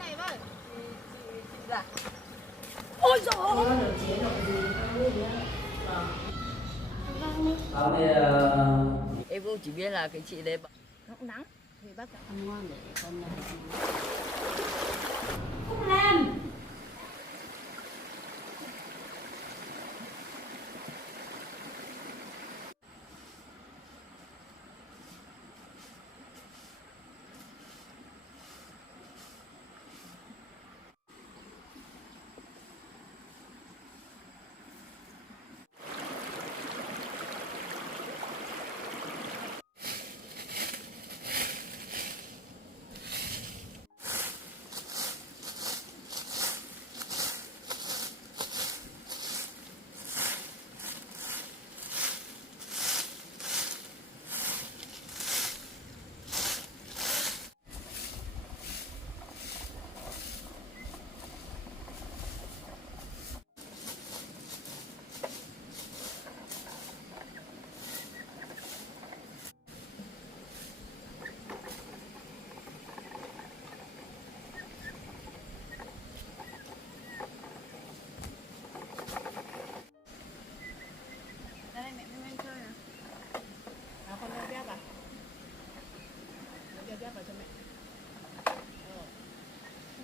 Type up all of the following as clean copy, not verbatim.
này với. Dạ. Ôi giời ơi. Em cũng chỉ biết là cái chị đấy cũng nắng thì bác ăn ngon để con không làm. Vào cho mẹ.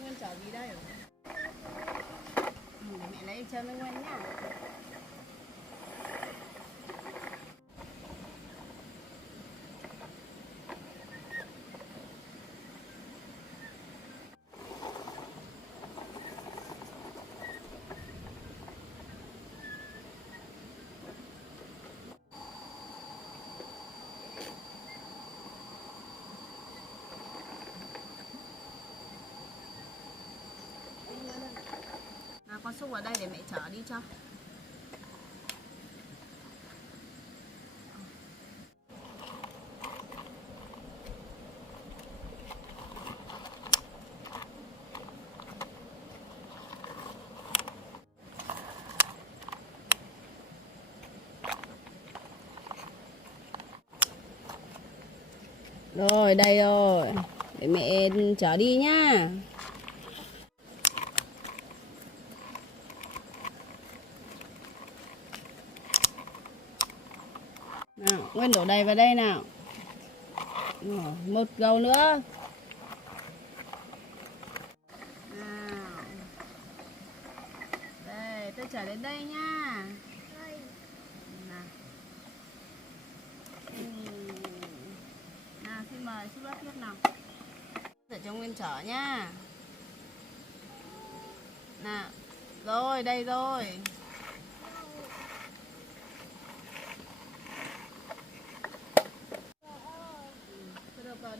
Nguyên chở gì đây? Để mẹ lấy chơi với Nguyên nhá. Con xúc vào đây để mẹ chở đi cho. Rồi đây rồi, để mẹ chở đi nhá. Nào, Nguyên đổ đầy vào đây nào. Một gầu nữa. Nào. Đây, tôi chở đến đây nha. Nào. Nào, xin mời xúc bác tiếp nào. Để cho Nguyên chở nhá. Nào. Rồi, đây rồi.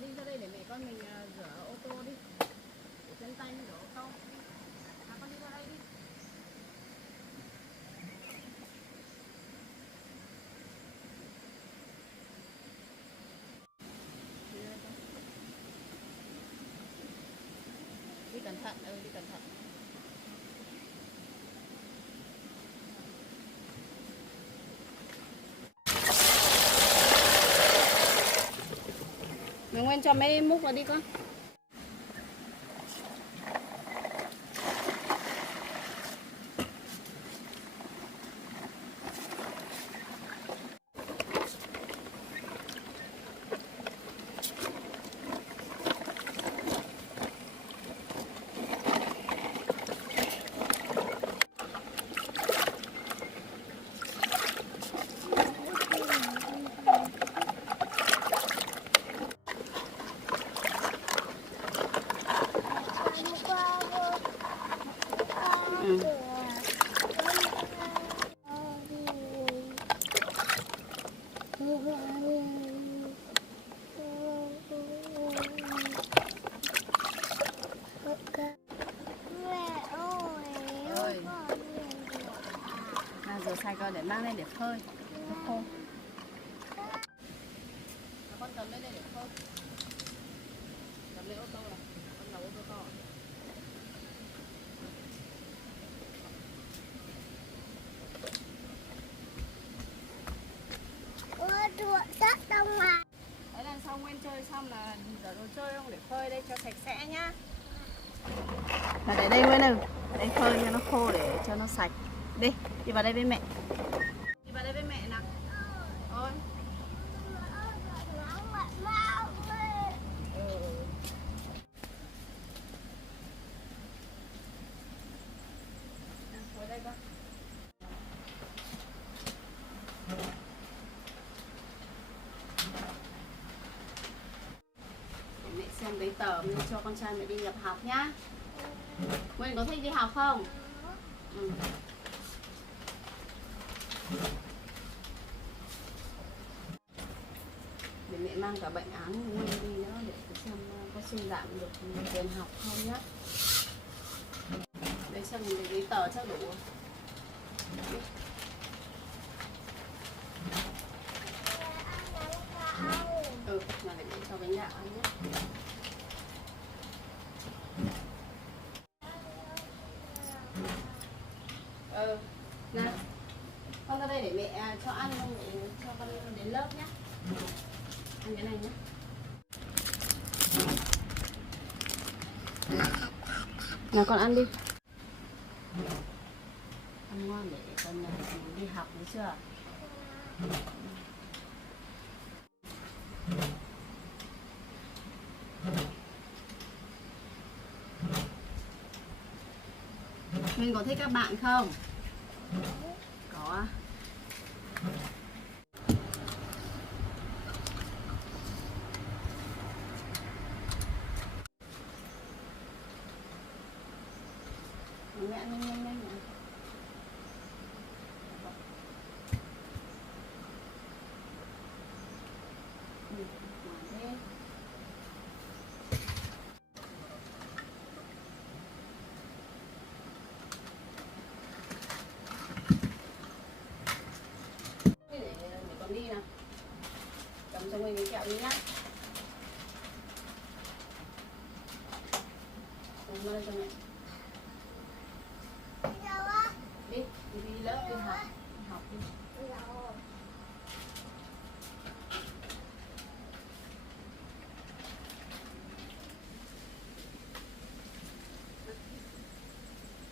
Đi ra đây để mẹ con mình rửa ô tô đi. Để chân tay mình đổ không. Nào con đi ra đây đi. Đi cẩn thận, đi cẩn thận. Mày Nguyên cho mấy múc vào đi con. Rửa sạch rồi để mang lên để phơi nó khô. Con cầm lên đây để phơi. Cầm lên ô tô này, con đầu ô tô to. Sắp xong rồi. Đấy là xong Nguyên chơi xong là rửa đồ chơi không để phơi đây cho sạch sẽ nhá. Và để đây với nè, đây phơi cho nó khô để cho nó sạch. Đi vào đây với mẹ. Đi vào đây với mẹ nào. Ôi. Ngồi đây con. Để mẹ xem giấy tờ mẹ cho con trai mẹ đi nhập học nhá. Nguyên có thích đi học không? Ừ. Để mẹ mang cả bệnh án Nguyên đi nữa để xem có suy giảm được tiền học không nhá. Đấy xem mình giấy tờ chắc đủ. Mà để mẹ cho bánh gạo ăn nhé. Nào, con ra đây để mẹ cho ăn không để cho con đến lớp nhé. Ăn cái này nhé. Nào con ăn đi. Ăn ngon để con đi học được chưa? Mình có thích các bạn không? Có. Mẹ nhanh nào. Để con đi nào. Cầm cho mình cái kẹo đi nhá. Cầm lên cho mẹ. Đi lớp đi học đi.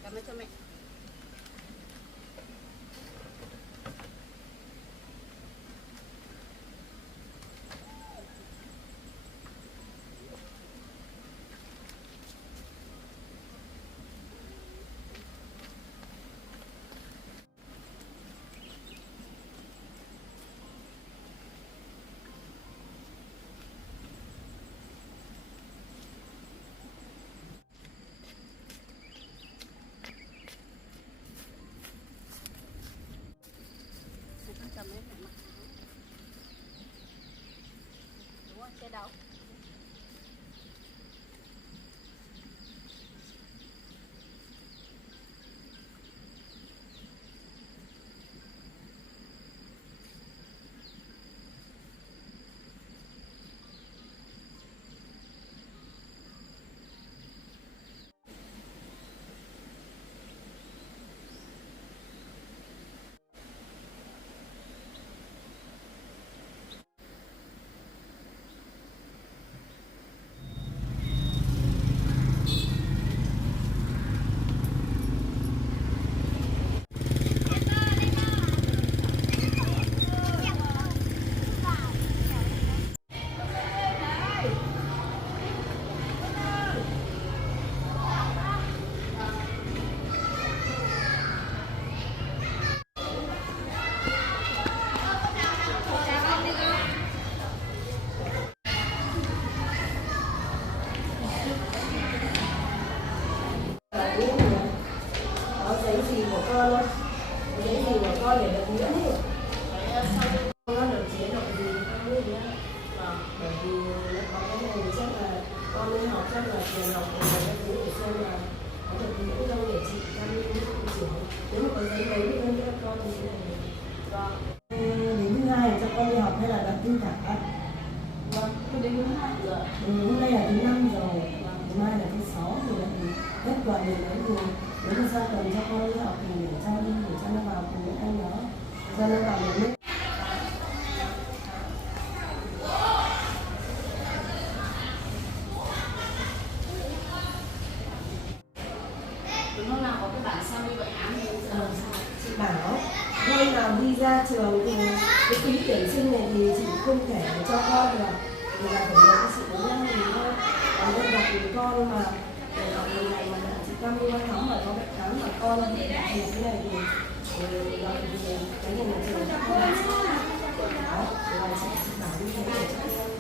Cầm lên cho mẹ. Cầm lấy mẹ mặc. Đúng rồi, cái đầu. Giấy gì của con luôn, giấy gì của con để được miễn hết. Nó được chế độ gì không biết nhá. Bởi vì nó có cái này thì chắc là con đi học chắc là tiền học của người ta tính để xem là có được miễn không để chị tham gia trưởng. Nếu mà có giấy đấy thì con biết con thì thế này. Vâng. Đến thứ hai cho con đi học hay là đặt tin cả? Vâng, con đến thứ hai rồi. Hôm nay là thứ 5 rồi, thứ mai là thứ 6 rồi là hết tuần thì đấy thì nếu mà sang tuần cho con đi học thì để cho nó vào cùng với anh đó, cho nó vào được lớp. Hôm nào có cái bản sao như vậy án thì chị bảo hôm nào đi ra trường thì cái phí tuyển sinh này thì chị không thể cho con được, vì là phải nhờ cái sự cố gắng mình thôi. Còn đây gặp thì con mà để học lần này mà chị con đi văn hóa mà có bệnh khám mà con thì như thế này thì gọi thì cái này là trường chắc không đáng đó, là chị bảo như thế để cho em.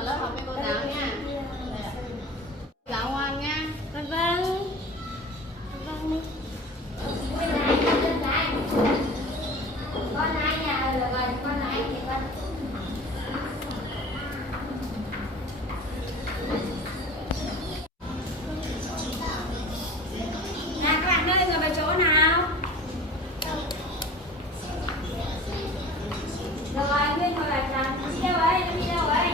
vào lớp học với cô giáo nha. Giáo ngoan nha. Vâng. Vâng. Con ai nhà rồi gần con ai thì con. Các bạn ơi, ngồi vào chỗ nào? Rồi, Nguyên ngồi vào làm đi đâu ấy? Đi đâu ấy?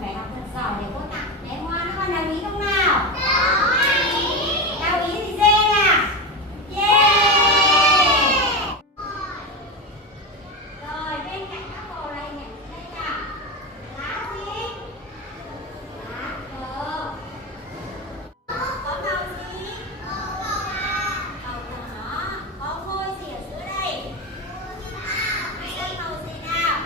Phải học thật giỏi để cô tặng bé ngoan, các con đồng ý không nào? Đồng ý thì dê nào. Yeah. Rồi bên cạnh các cô đây nhỉ, đây nào. Lá gì? Lá cờ. Có màu gì? Màu đỏ. Có ngôi gì ở giữa đây? Đây màu gì nào?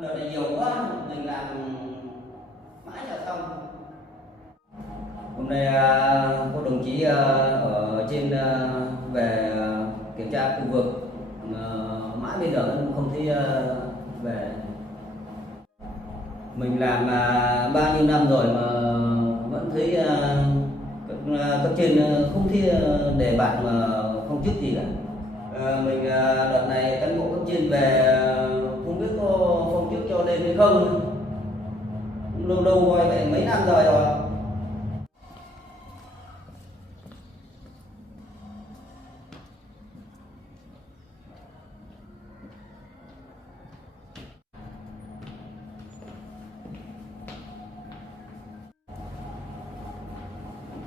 Đợt này nhiều quá, mình làm mãi là xong. Hôm nay có đồng chí ở trên về kiểm tra khu vực, mãi bây giờ vẫn không thấy về. Mình làm bao nhiêu năm rồi mà vẫn thấy cấp trên không thấy đề bạt mà không chức gì cả. Mình đợt này cán bộ cấp trên về không biết có phong chức cho lên hay không, lâu lâu coi vậy mấy năm rồi.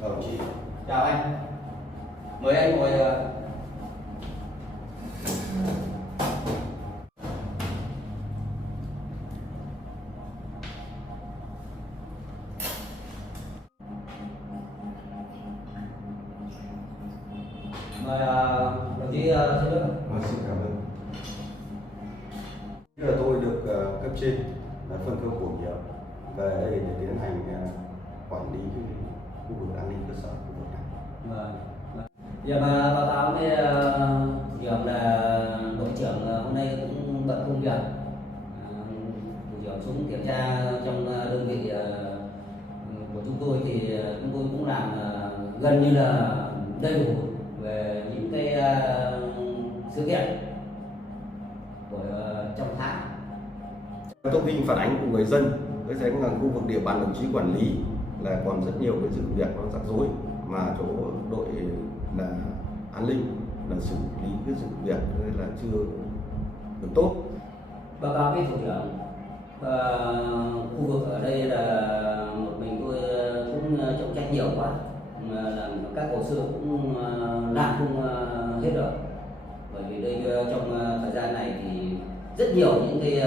Đồng chí. Chào anh, mời anh ngồi. Mời đồng chí Sơn Đức. Xin cảm ơn. Bây giờ tôi được cấp trên phân công bổ nhiệm về đây để tiến hành quản lý cái khu vực an ninh cơ sở khu vực này. Vâng. Giờ mà báo cáo với thủ trưởng là đội trưởng hôm nay cũng bận công việc. Thủ trưởng xuống kiểm tra trong đơn vị của chúng tôi thì chúng tôi cũng làm gần như là đầy đủ về những cái sự kiện của trong tháng. Thông tin phản ánh của người dân với thấy là khu vực địa bàn đồng chí quản lý là còn rất nhiều cái sự việc nó rắc rối, mà chỗ đội là an ninh là xử lý cái sự việc là chưa được tốt. Báo cáo với thủ trưởng, khu vực ở đây là một mình tôi cũng trọng trách nhiều quá, mà làm các hồ sơ cũng làm không hết được, bởi vì đây trong thời gian này thì rất nhiều những cái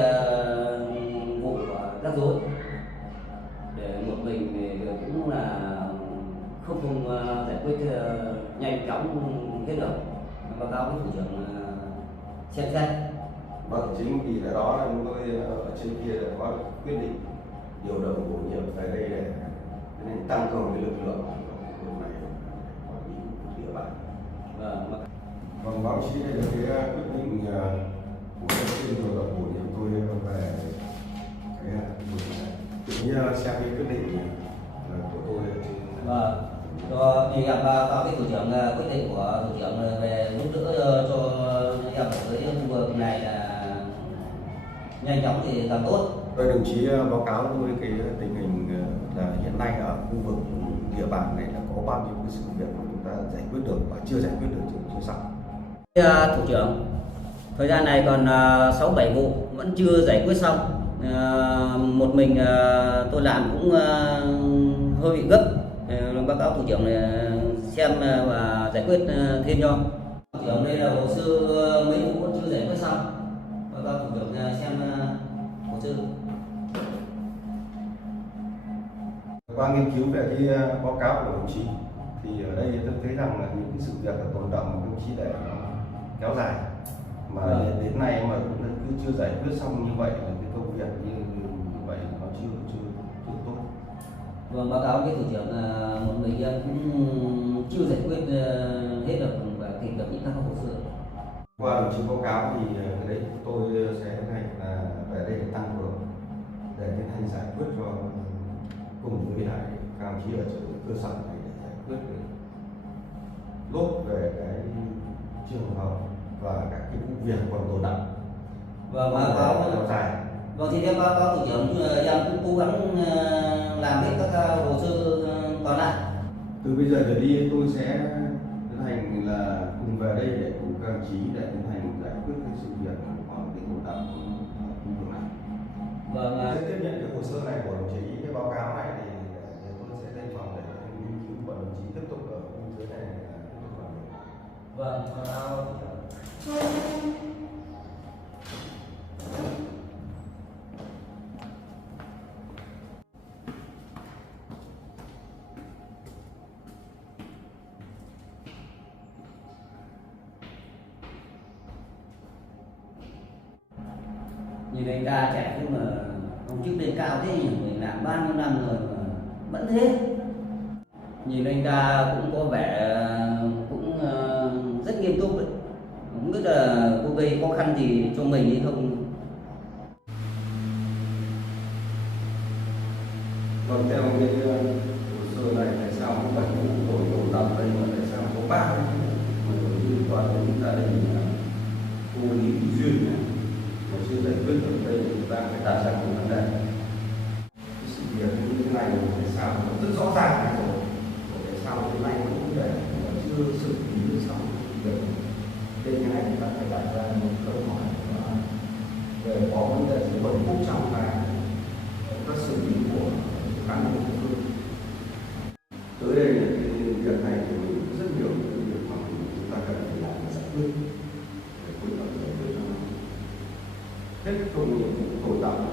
vụ rắc rối, để một mình thì cũng là không giải quyết nhanh chóng hết được. Báo cáo với thủ trưởng xem xét. Vâng, chính vì lẽ đó là chúng tôi ở trên kia đã có quyết định điều động bổ nhiệm về đây để nên tăng cường cái lực lượng ở khu vực này quản lý địa bàn. Vâng, báo chí đây là cái quyết định của cấp trên điều động bổ nhiệm tôi về cái vực này. Tự nhiên xem cái quyết định của tôi Vâng. Rồi thì em báo với thủ trưởng quyết định của thủ trưởng về giúp đỡ cho em ở với khu vực này là nhanh chóng thì càng tốt. Tôi đồng chí báo cáo tôi cái tình hình là hiện nay ở khu vực địa bàn này là có bao nhiêu cái sự việc mà chúng ta giải quyết được và chưa giải quyết được chưa xong. Thủ trưởng, thời gian này còn 6-7 vụ vẫn chưa giải quyết xong. Một mình tôi làm cũng hơi bị gấp. Báo cáo thủ trưởng xem và giải quyết thêm cho. Thủ trưởng, đây là hồ sơ mấy vụ vẫn chưa giải quyết xong. Báo cáo thủ trưởng xem hồ sơ. qua nghiên cứu về cái báo cáo của đồng chí thì ở đây tôi thấy rằng là những cái sự việc là tồn động của đồng chí để nó kéo dài mà đến nay mà cũng cứ chưa giải quyết xong như vậy, là cái công việc như vậy nó chưa tốt. Vâng, báo cáo với thủ trưởng là một người em cũng chưa giải quyết hết được và kịp được những các hồ sơ. Qua đồng chí báo cáo thì cái đấy tôi sẽ này là về đây để tăng cường để tiến hành giải quyết cho cùng với lại các đồng chí ở chỗ cơ sở này để giải quyết lốt về cái trường hợp và các cái vụ việc còn tồn động. Và báo cáo kéo dài. Vâng, thì theo báo cáo thủ trưởng em cũng cố gắng làm hết các hồ sơ còn lại. Từ bây giờ trở đi tôi sẽ tiến hành là cùng về đây để cùng các đồng chí để tiến hành giải quyết cái sự việc ở cái tồn động ở khu vực này. Vâng, Tôi sẽ tiếp nhận cái hồ sơ này của đồng chí, cái báo cáo này thì tôi sẽ lên phòng để nghiên cứu và đồng chí tiếp tục ở khu dưới này tiếp tục làm việc. vâng, báo cáo thủ trưởng. Nhìn anh ta trẻ nhưng mà ông chức lên cao thế nhỉ, mình làm bao nhiêu năm rồi mà vẫn thế. Nhìn anh ta cũng có vẻ cũng rất nghiêm túc đấy, không biết là có gây khó khăn gì cho mình hay không. Vâng, theo cái hồ sơ này tại sao có 7 vụ tội tồn động đây mà tại sao có 3 cái vụ mà liên quan đến gia đình cô Lý Thị Duyên này mà chưa giải quyết được, đây thì chúng ta phải đặt ra một vấn đề. Cái sự việc như thế này tại sao nó rất rõ ràng rồi, tại sao đến nay nó cũng để mà chưa xử lý được xong việc. Đây cái này chúng ta phải đặt ra một câu hỏi về có vấn đề gì bẩn phúc trong các xử lý của cán bộ địa phương. Tới đây là cái việc này thì mình rất nhiều cái việc mà chúng ta cần phải làm giải quyết để phối hợp giải quyết cho nó hết công nhiệm vụ tồn động.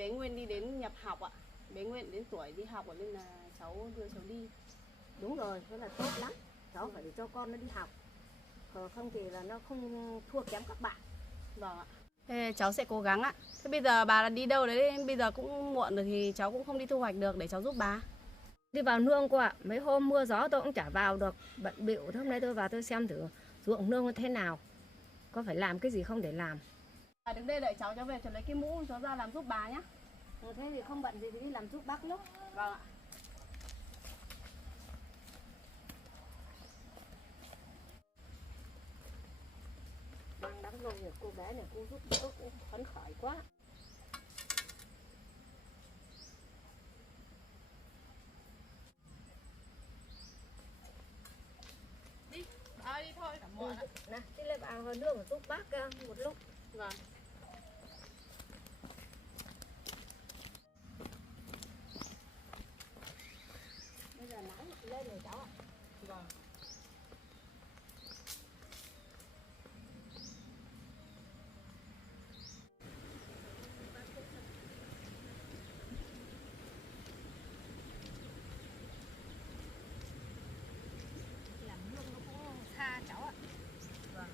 bé Nguyên đi đến nhập học ạ. Bé Nguyên đến tuổi đi học nên là cháu đưa cháu đi. Đúng rồi, thế là tốt lắm. Cháu phải để cho con nó đi học. Không thì là nó không thua kém các bạn. Vâng ạ. Thế cháu sẽ cố gắng ạ. Thế bây giờ bà là đi đâu đấy, bây giờ cũng muộn rồi thì cháu cũng không đi thu hoạch được, để cháu giúp bà. Đi vào nương cô ạ. Mấy hôm mưa gió tôi cũng chả vào được, bận bịu. Thế hôm nay tôi vào tôi xem thử ruộng nương nó thế nào, có phải làm cái gì không để làm. Đứng đây đợi cháu về cháu lấy cái mũ cháu ra làm giúp bà nhá. Thế thì không bận gì thì đi làm giúp bác lúc. Vâng ạ. Đang đắng rồi, cô bé này cô giúp đỡ cũng phấn khởi quá. Đi, bà đi thôi, cả muộn ạ. Này, đi lên vào nương giúp bác một lúc. Vâng. Bây giờ nắng lên rồi cháu ạ. Vâng. Làm nương nó cũng xa cháu ạ. Vâng.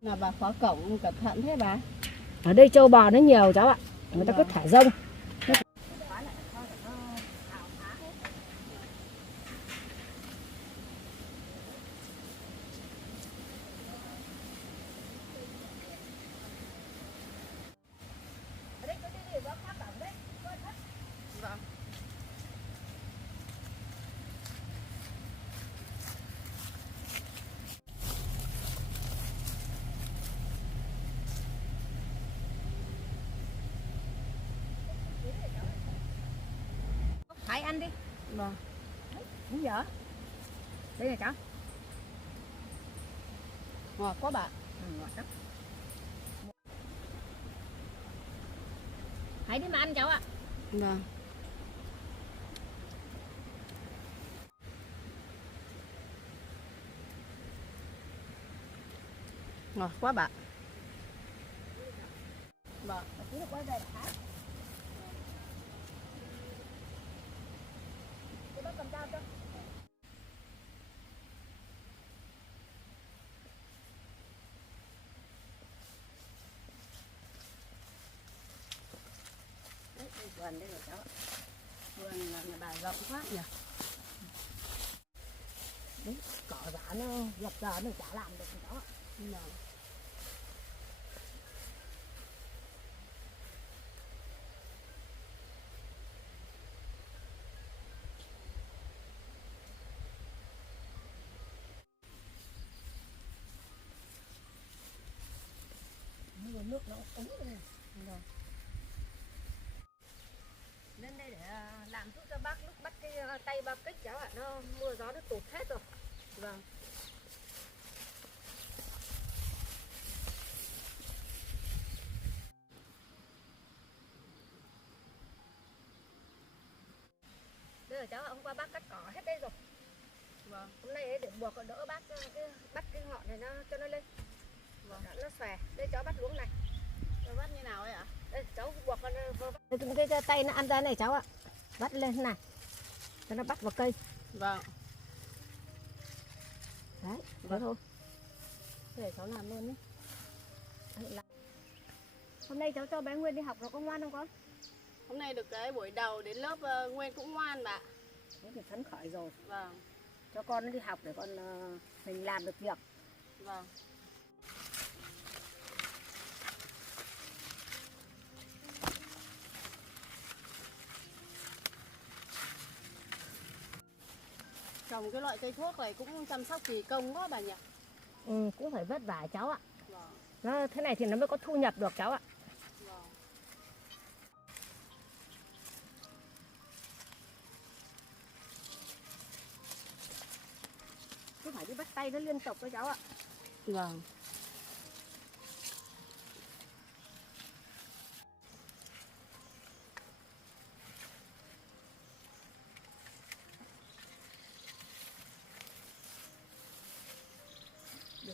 Là bà khóa cổng cẩn thận thế bà. Ở đây trâu bò nó nhiều cháu ạ. Người ta cứ thả rông. Vâng. Hãy ăn đi. Vâng. Đúng giờ. Đây này cháu. Ngọt quá bà. Ngọt lắm. Hãy đi mà ăn cháu ạ. Vâng. Ngọt quá bà. Vâng. Tí nữa quay về hái. Cô bác cầm dao cho. Đấy, vườn đây rồi cháu ạ. Vườn là nhà bà rộng quá nhỉ. Đấy, cỏ giả nó dập giờ nó chả làm được cháu ạ. Vâng. Nước nó ống lên. Vâng. Lên đây để làm giúp cho bác lúc bắt cái tay ba kích cháu ạ. Nó mưa gió nó tụt hết rồi. Vâng. Đây là cháu ạ, hôm qua bác cắt cỏ hết đây rồi. Vâng. Hôm nay ấy để buộc đỡ bác bắt cái ngọn này nó cho nó lên. Vâng. Nó xòe. Đây cháu bắt luống này. Cháu bắt như nào ấy ạ? Đây cháu buộc cái tay nó ăn ra này cháu ạ. Bắt lên thế này. Cho nó bắt vào cây. Vâng. Đấy, Vâng. thế thôi. Thế để cháu làm luôn nhé. Hôm nay cháu cho bé Nguyên đi học rồi, có ngoan không con? Hôm nay được cái buổi đầu đến lớp Nguyên cũng ngoan bà. Thế thì phấn khởi rồi. Vâng. Cho con nó đi học để con mình làm được việc. Vâng. Trồng cái loại cây thuốc này cũng chăm sóc kỳ công quá bà nhỉ? Ừ, cũng phải vất vả cháu ạ. Vâng. Nó thế này thì nó mới có thu nhập được cháu ạ. Vâng. Cứ phải đi bắt tay nó liên tục với cháu ạ. Vâng.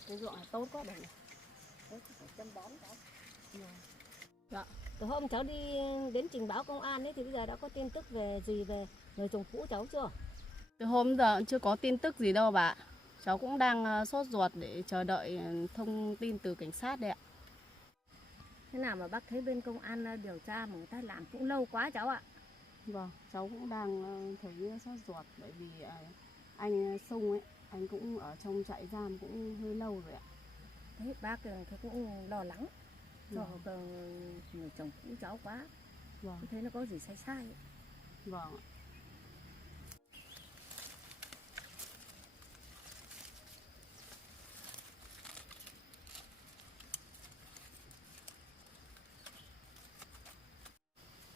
cái ruộng này tốt quá đây này. Đấy, phải chăm bón cháu. Dạ. Từ hôm cháu đi đến trình báo công an ấy thì bây giờ đã có tin tức về người chồng cũ cháu chưa? Từ hôm giờ cũng chưa có tin tức gì đâu bà. Cháu cũng đang sốt ruột để chờ đợi thông tin từ cảnh sát đây ạ. Thế nào mà bác thấy bên công an điều tra mà người ta làm cũng lâu quá cháu ạ. Vâng, cháu cũng đang thấy sốt ruột bởi vì anh Sung ấy, anh cũng ở trong trại giam cũng hơi lâu rồi ạ. Thế bác thì cũng lo lắng cho Vâng. người chồng cũ cháu quá. Vâng, Thấy nó có gì sai sai ấy. vâng ạ.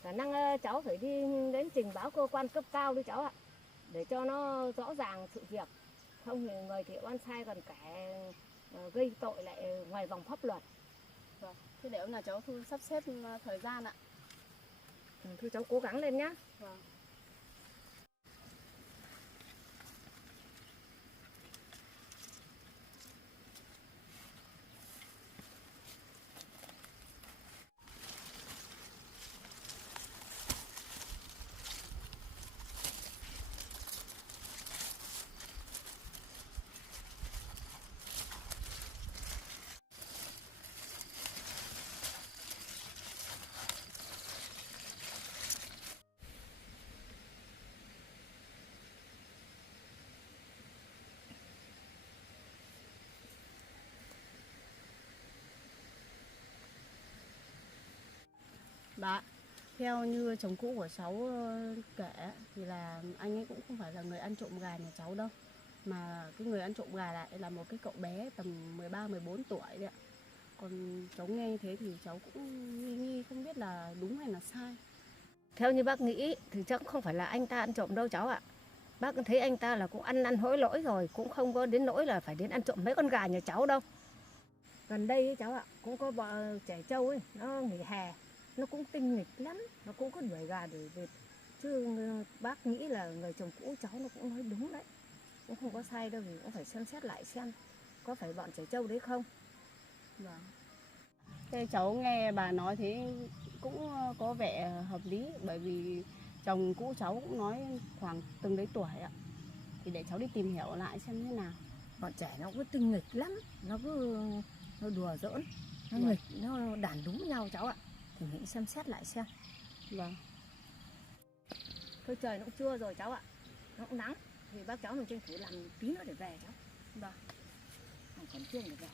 Khả năng cháu phải đi đến trình báo cơ quan cấp cao đi cháu ạ, để cho nó rõ ràng sự việc. Không thì người thì oan sai còn kẻ gây tội lại ngoài vòng pháp luật. Vâng. Thế để hôm nào cháu thu sắp xếp thời gian ạ. Thôi cháu cố gắng lên nhá. Vâng. Bà, theo như chồng cũ của cháu kể thì là anh ấy cũng không phải là người ăn trộm gà nhà cháu đâu. Mà cái người ăn trộm gà lại là một cái cậu bé tầm 13-14 tuổi đấy ạ. Còn cháu nghe như thế thì cháu cũng nghi không biết là đúng hay là sai. Theo như bác nghĩ thì chắc không phải là anh ta ăn trộm đâu cháu ạ. Bác thấy anh ta là cũng ăn hối lỗi rồi, cũng không có đến nỗi là phải đến ăn trộm mấy con gà nhà cháu đâu. Gần đây ấy, cháu ạ, cũng có trẻ trâu ấy, nó nghỉ hè, nó cũng tinh nghịch lắm, nó cũng có đuổi gà đuổi vịt. Chứ bác nghĩ là người chồng cũ cháu nó cũng nói đúng đấy, cũng không có sai đâu, thì cũng phải xem xét lại xem có phải bọn trẻ trâu đấy không. Vâng. Thế cháu nghe bà nói thế cũng có vẻ hợp lý, bởi vì chồng cũ cháu cũng nói khoảng từng đấy tuổi ạ. Thì để cháu đi tìm hiểu lại xem thế nào. Bọn trẻ nó cứ tinh nghịch lắm, nó đùa giỡn, nó nghịch, nó đàn đúng nhau cháu ạ. Thì mình xem xét lại xem. Vâng. Thôi trời nó cũng trưa rồi cháu ạ, nó cũng nắng, thì bác cháu mình tranh thủ làm tí nữa để về cháu. Vâng. Còn trưa để về.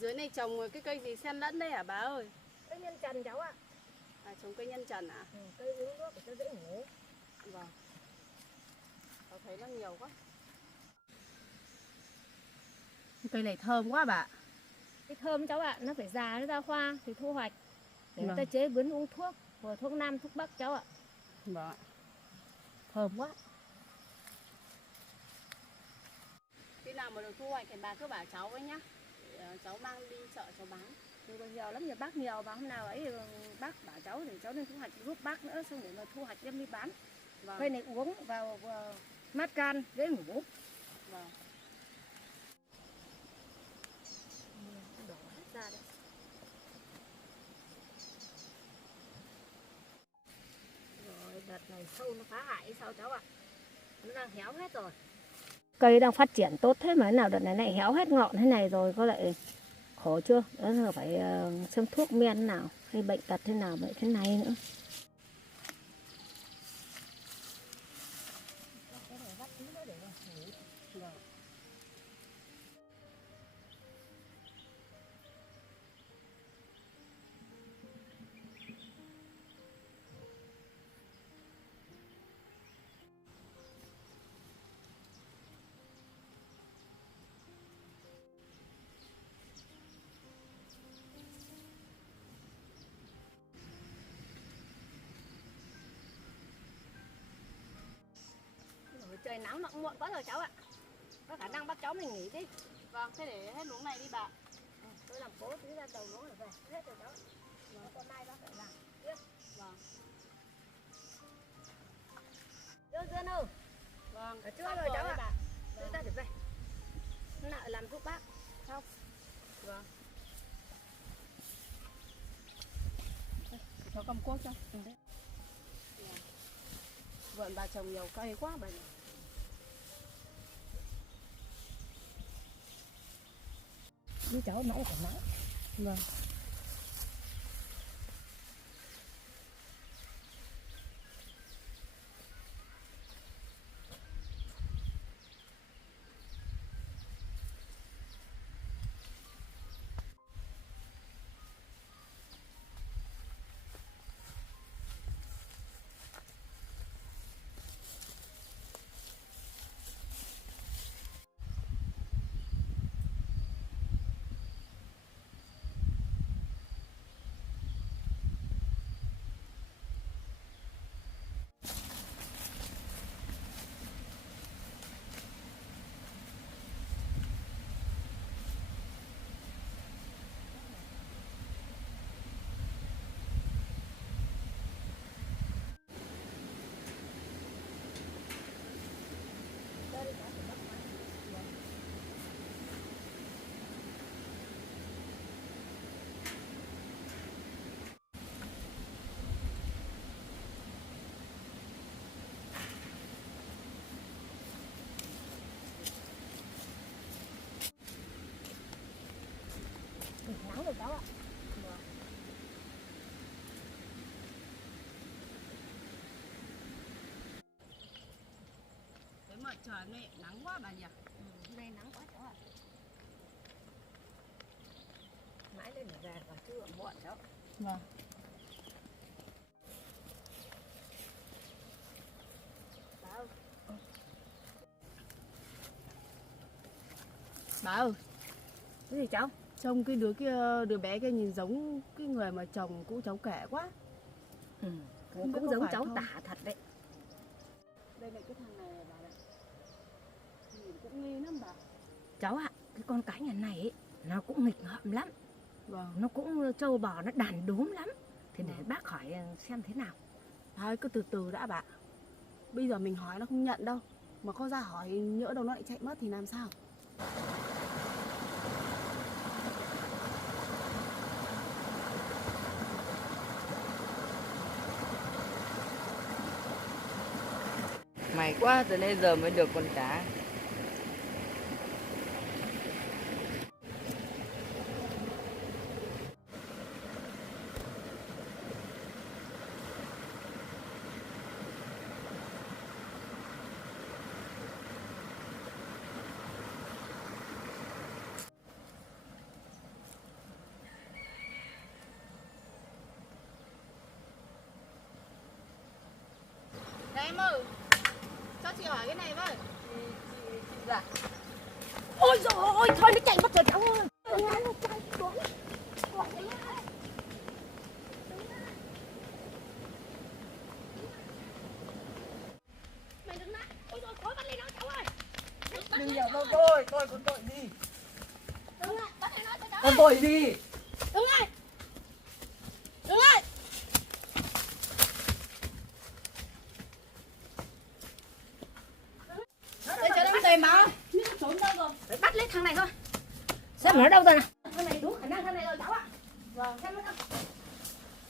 Dưới này trồng cái cây gì xen lẫn đây hả bà ơi? Cây nhân trần cháu ạ. Trồng cây nhân trần à? Cây uống nước để cho dễ ngủ. Vâng. Cháu thấy nó nhiều quá. Cây này thơm quá bà. Cái thơm cháu ạ, nó phải già nó ra hoa thì thu hoạch để người ta Vâng. chế biến uống thuốc, vừa thuốc nam thuốc bắc cháu ạ. Vâng. Thơm quá. Khi nào mà được thu hoạch thì bà cứ bảo cháu với nhá. Để cháu mang đi chợ cháu bán. Thì còn nhiều lắm, nhà bác nhiều mà hôm nào ấy bác bảo cháu thì cháu nên thu hoạch giúp bác nữa, xong để mà thu hoạch đem đi bán. Vâng. Cây này uống vào mát can dễ ngủ. Vâng. Đổ hết ra đây. Rồi đợt này sâu nó phá hại sao cháu ạ? Nó đang héo hết rồi. Cây đang phát triển tốt thế mà nào đợt này lại héo hết ngọn thế này rồi, có lại khổ chưa? Đó là phải xem thuốc men nào hay bệnh tật thế nào vậy thế này nữa. này nắng nó cũng muộn quá rồi cháu ạ. Có khả năng bác cháu mình nghỉ đi. Vâng, thế để hết luống này đi bà. Tôi làm cố tí ra đầu luống rồi về. Hết rồi cháu ạ. Còn mai bác phải làm tiếp. Vâng. Dương ơi. Vâng. Chưa rồi cháu ạ. Đưa ra để về. Lại làm giúp bác. Không. Vâng. Cháu cầm cuốc cho. Vườn bà trồng nhiều cây quá bà này. Đi cháu nãy còn nắng. Vâng. Nắng rồi cháu ạ. Thế mà trời này nắng quá bà nhỉ? Hôm nay nắng quá cháu ạ. Mãi lên về và trưa muộn cháu. Vâng. Bà ơi, Cái gì cháu? trông cái đứa bé kia nhìn giống cái người mà chồng cũ cháu kể quá. Không biết Cũng có giống phải cháu không? tả thật đấy. Đây là cái thằng này bà này. Nhìn cũng nghi lắm bà. Cháu ạ, cái con cái nhà này ấy, nó cũng nghịch ngợm lắm. Vâng. Nó cũng trâu bò, nó đàn đúm lắm. Thì để bác hỏi xem thế nào. Thôi cứ từ từ đã bà. Bây giờ mình hỏi nó không nhận đâu. Mà có ra hỏi nhỡ đâu nó lại chạy mất thì làm sao? May quá, từ nay giờ mới được con cá. Đây em ơi, cho chị hỏi cái này với. Dạ. Ôi dồi ôi, thôi nó chạy mất rồi cháu ơi. Nó chạy xuống. Mày đứng lại. Ôi dồi, khối bắt lên nó cháu ơi. Đừng nhờ vào tôi có tội gì? Đứng lại, bắt lên nó cho cháu. Có tội gì? Đứng lại. Đứng lại. Đây cho nó tìm mà. Biết nó trốn đâu rồi. Phải bắt lấy thằng này thôi. Xem nó đâu rồi nào. Thằng này đúng khả năng thằng này rồi cháu ạ. Vâng, xem nó đâu.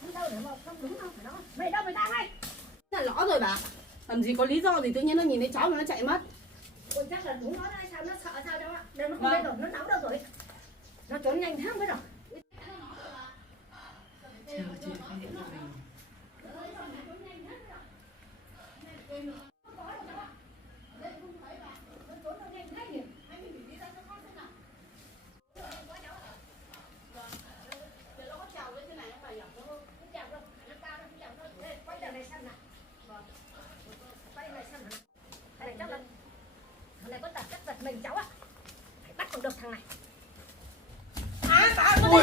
Nó đâu để mà không đúng không phải nó. Mày đâu mày đang đây. Là lõ rồi bà. Làm gì có lý do gì tự nhiên nó nhìn thấy cháu mà nó chạy mất. Ôi chắc là đúng nó đây sao nó sợ sao cháu ạ. Đây nó không biết rồi, nó nóng đâu rồi. Nó trốn nhanh thế không biết rồi. Thằng này có tật chất giật mình cháu ạ. Phải bắt còn được thằng này. À bà ơi.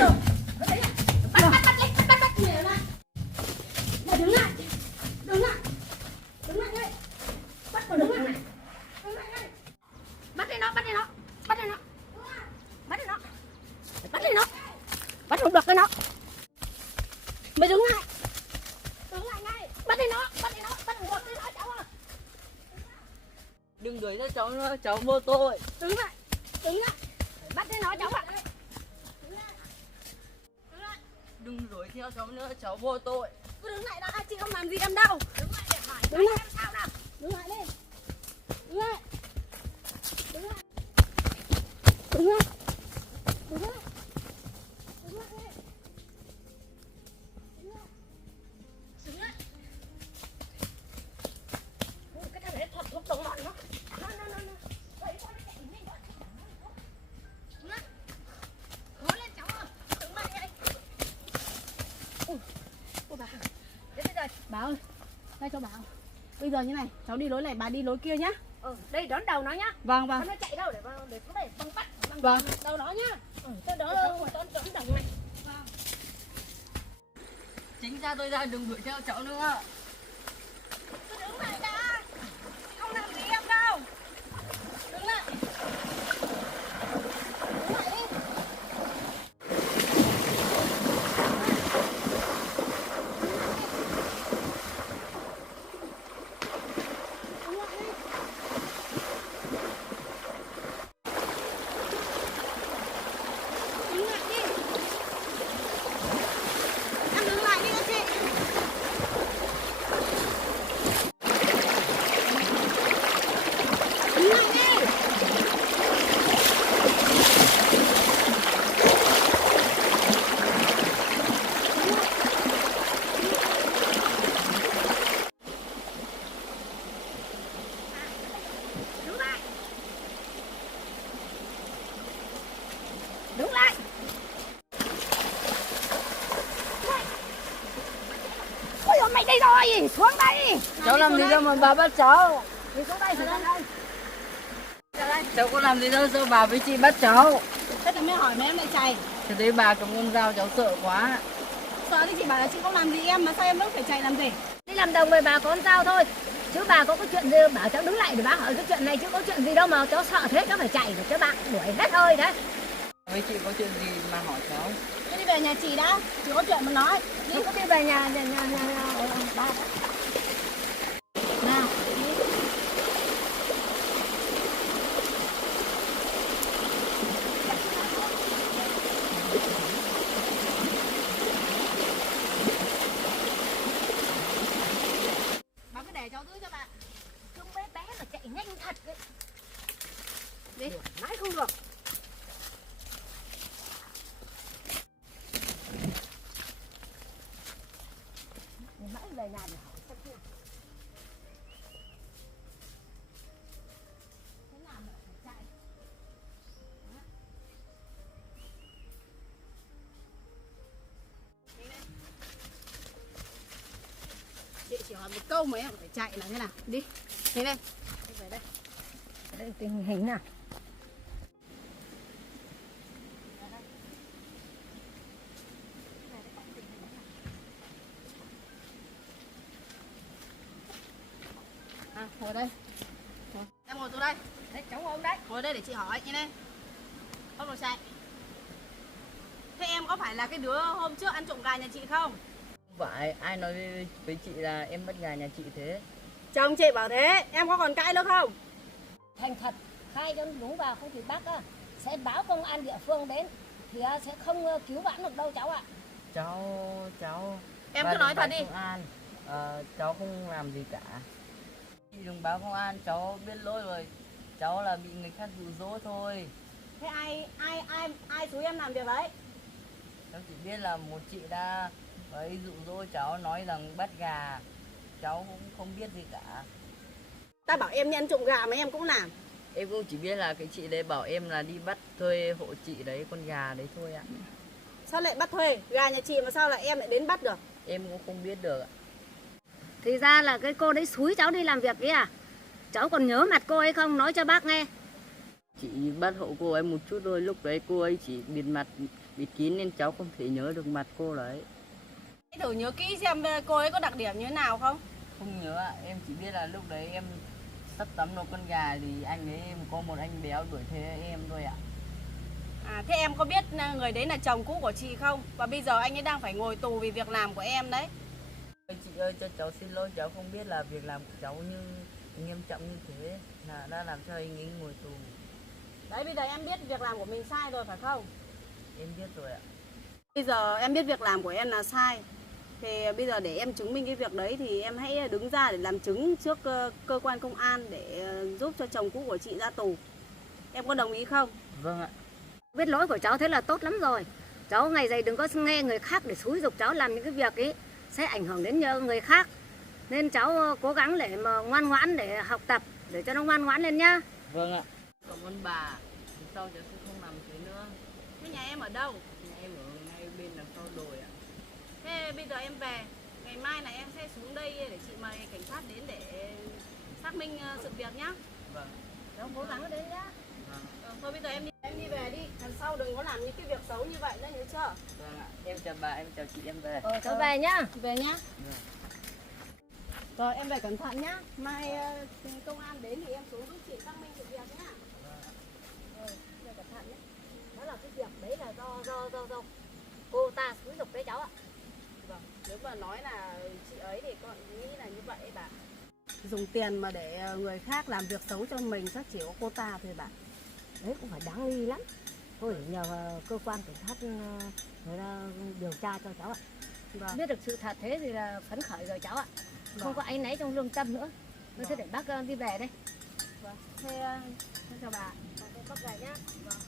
Bắt đi nó, bắt ngược đi nó cháu à. Đừng đuổi theo cháu nữa, cháu vô tội. Đứng lại. Bắt đi nó cháu ạ. Đừng đuổi theo cháu nữa, cháu vô tội. Cứ đứng lại đã, chị không làm gì em đâu. Đứng lại để hỏi. Đứng lại. Sao nào? Đứng lại đi. Đứng lại. Đứng lại. Đứng lại. Đứng lại. Đứng lại đi. Đứng lại. Đứng lại. Cái thằng đấy thuật thuộc đồng bọn nó. Nó. Đấy, con nó chạy nhanh quá. Đứng lại. Cố lên cháu ơi. Đứng lại đi anh. Ôi bà. Đến bây giờ. Bà ơi, đây cho bà. Bây giờ như này, cháu đi lối này, bà đi lối kia nhá. Đây đón đầu nó nhá. Vâng. Nó chạy đâu để có thể băng bắt Vâng. đầu đó nhá. Tôi đỡ đâu đón đầu này. Chính ra tôi ra, đừng đuổi theo cháu nữa. Cứ đứng lại đã. Không làm gì em đâu. Đứng lại. Đứng lại đi. Đứng lại. Ôi dồi, mày đây rồi, xuống đây. Cháu làm gì đâu mà bà bắt cháu. Đi xuống đây, xuống đây. Cháu có làm gì đâu, sao bà với chị bắt cháu. Thế thì mới hỏi mấy em lại chạy. Thế đấy bà cầm con dao, cháu sợ quá. Sợ thì chị bảo là chị không làm gì em, mà sao em vẫn phải chạy làm gì? Đi làm đồng với bà có con dao thôi. Chứ bà có cái chuyện gì bảo cháu đứng lại để bà hỏi cái chuyện này, chứ có chuyện gì đâu mà cháu sợ thế, cháu phải chạy để cho bạn đuổi hết hơi đấy. Với chị có chuyện gì mà hỏi cháu. Thế đi về nhà chị đã, chị có chuyện mà nói. Đi có đi về nhà bà. Nào. Bà cứ để cháu giữ cho bà. Trông bé bé mà chạy nhanh thật đấy. Đi. Mãi không được. Mãi về nhà để hỏi sao kia. Thế nào mà phải chạy. Chị chỉ hỏi một câu mà em phải chạy là thế nào? Đi. Thế đây. Đi về đây. Ở đây tình hình nào. À, ngồi đây. Em ngồi xuống đây. Đấy, cháu ngồi đấy. Ngồi đây để chị hỏi như này. Không được chạy. Thế em có phải là cái đứa hôm trước ăn trộm gà nhà chị không? Không phải, ai nói với chị là em mất gà nhà chị thế. Chồng chị bảo thế, em có còn cãi nữa không? Thành thật, khai cho đúng vào không thì bác sẽ báo công an địa phương đến thì sẽ không cứu vãn được đâu cháu ạ. Cháu Em bà cứ nói đừng thật báo đi. công an. Cháu không làm gì cả. Chị đừng báo công an, cháu biết lỗi rồi. Cháu là bị người khác dụ dỗ thôi. Thế ai xúi em làm việc đấy? Cháu chỉ biết là một chị đã ấy dụ dỗ cháu nói rằng bắt gà. Cháu cũng không biết gì cả. Ta bảo em đi ăn trộm gà mà em cũng làm. Em cũng chỉ biết là cái chị đấy bảo em là đi bắt thuê hộ chị đấy con gà đấy thôi ạ. Sao lại bắt thuê? Gà nhà chị mà sao lại em lại đến bắt được? Em cũng không biết được ạ. Thì ra là cái cô đấy xúi cháu đi làm việc ấy à? Cháu còn nhớ mặt cô ấy không? Nói cho bác nghe. Chị bắt hộ cô ấy một chút thôi, lúc đấy cô ấy chỉ bịt mặt bịt kín nên cháu không thể nhớ được mặt cô đấy. Thử nhớ kỹ xem cô ấy có đặc điểm như thế nào không? Không nhớ ạ, em chỉ biết là lúc đấy em sắp tắm nấu con gà thì anh ấy có một anh béo đuổi theo em thôi ạ. À, thế em có biết người đấy là chồng cũ của chị không? Và bây giờ anh ấy đang phải ngồi tù vì việc làm của em đấy. Chị Chị ơi cho cháu xin lỗi, cháu không biết là việc làm của cháu như nghiêm trọng như thế là đã làm cho anh ấy ngồi tù. Đấy, bây giờ em biết việc làm của mình sai rồi phải không? Em biết rồi ạ. Bây giờ em biết việc làm của em là sai. Thì bây giờ để em chứng minh cái việc đấy thì em hãy đứng ra để làm chứng trước cơ quan công an để giúp cho chồng cũ của chị ra tù. Em có đồng ý không? Vâng ạ. Biết lỗi của cháu thế là tốt lắm rồi. Cháu ngày dày đừng có nghe người khác để xúi giục cháu làm những cái việc ấy sẽ ảnh hưởng đến người khác. Nên cháu cố gắng để mà ngoan ngoãn để học tập để cho nó ngoan ngoãn lên nhá. Vâng ạ. Cảm ơn bà. Lần sau cháu sẽ không làm thế nữa. Thế nhà em ở đâu? Nhà em ở ngay bên đằng sau đồi ạ. Thế bây giờ em về, ngày mai là em sẽ xuống đây để chị mời cảnh sát đến để xác minh sự việc nhá. Vâng. Cháu cố gắng đến nhá. Thôi bây giờ em đi về đi, lần sau đừng có làm những cái việc xấu như vậy nữa, nhớ chưa? Vâng ạ. Em chào bà, em chào chị, em về. Cháu về nhá. Về nhá. Vâng. Rồi em về cẩn thận nhá. Mai công an đến thì em xuống giúp chị xác minh sự việc nhá. Về cẩn thận nhé. Đó là cái việc đấy là do cô ta xúi giục đấy cháu ạ. Vâng, nếu mà nói là chị ấy thì con nghĩ là như vậy bà. Dùng tiền mà để người khác làm việc xấu cho mình chắc chỉ có cô ta thôi bà. Đấy cũng phải đáng nghi lắm. Thôi nhờ cơ quan cảnh sát người ta điều tra cho cháu ạ. Vâng. Biết được sự thật thế thì là phấn khởi rồi cháu ạ. Không có áy náy trong lương tâm nữa. Tôi sẽ để bác đi về đây. Vâng. Thế chào bà. Bác về nhá. Vâng.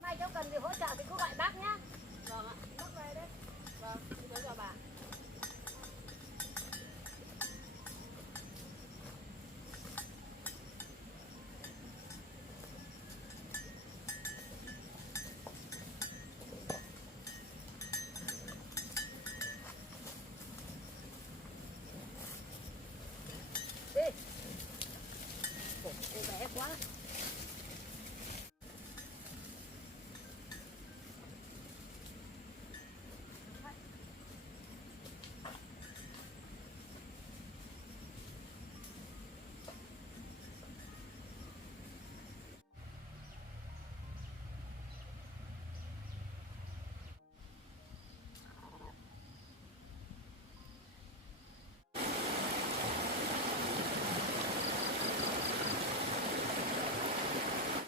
Mai cháu cần gì hỗ trợ thì cứ gọi bác nhá. Vâng ạ. Bác về đây. Vâng, xin chào bà. Đi. Ủa, em bé quá.